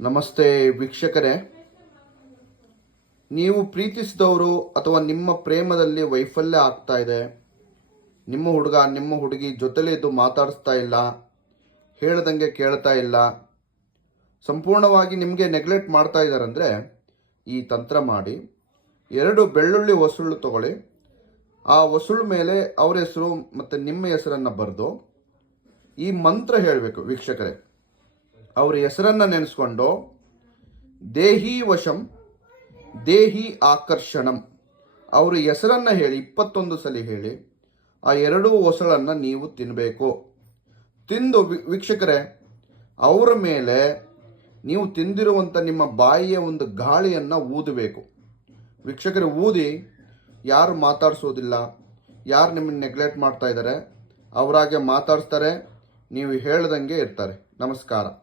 ನಮಸ್ತೆ ವೀಕ್ಷಕರೇ, ನೀವು ಪ್ರೀತಿಸಿದವರು ಅಥವಾ ನಿಮ್ಮ ಪ್ರೇಮದಲ್ಲಿ ವೈಫಲ್ಯ ಆಗ್ತಾ ಇದೆ, ನಿಮ್ಮ ಹುಡುಗ ನಿಮ್ಮ ಹುಡುಗಿ ಜೊತೆಲಿ ಇದ್ದು ಮಾತಾಡಿಸ್ತಾ ಇಲ್ಲ, ಹೇಳ್ದಂಗೆ ಕೇಳ್ತಾ ಇಲ್ಲ, ಸಂಪೂರ್ಣವಾಗಿ ನಿಮಗೆ ನೆಗ್ಲೆಕ್ಟ್ ಮಾಡ್ತಾ ಇದ್ದಾರಂದರೆ ಈ ತಂತ್ರ ಮಾಡಿ. 2 ಬೆಳ್ಳುಳ್ಳಿ ಒಸುಳು ತಗೊಳ್ಳಿ. ಆ ಒಸುಳು ಮೇಲೆ ಅವರ ಹೆಸರು ಮತ್ತು ನಿಮ್ಮ ಹೆಸರನ್ನು ಬರೆದು ಈ ಮಂತ್ರ ಹೇಳಬೇಕು ವೀಕ್ಷಕರೇ. ಅವ್ರ ಹೆಸರನ್ನು ನೆನೆಸ್ಕೊಂಡು ದೇಹಿ ವಶಂ ದೇಹಿ ಆಕರ್ಷಣಂ ಅವ್ರ ಹೆಸರನ್ನು ಹೇಳಿ 21 ಸಲ ಹೇಳಿ ಆ 2 ಒಸಳನ್ನು ನೀವು ತಿನ್ನಬೇಕು. ತಿಂದು ವೀಕ್ಷಕರೇ, ಅವರ ಮೇಲೆ ನೀವು ತಿಂದಿರುವಂಥ ನಿಮ್ಮ ಬಾಯಿಯ ಒಂದು ಗಾಳಿಯನ್ನು ಊದಬೇಕು ವೀಕ್ಷಕರೇ. ಊದಿ ಯಾರು ಮಾತಾಡಿಸೋದಿಲ್ಲ, ಯಾರು ನಿಮ್ಮನ್ನು ನೆಗ್ಲೆಕ್ಟ್ ಮಾಡ್ತಾ ಇದ್ದಾರೆ ಅವರಾಗೆ ಮಾತಾಡಿಸ್ತಾರೆ, ನೀವು ಹೇಳ್ದಂಗೆ ಇರ್ತಾರೆ. ನಮಸ್ಕಾರ.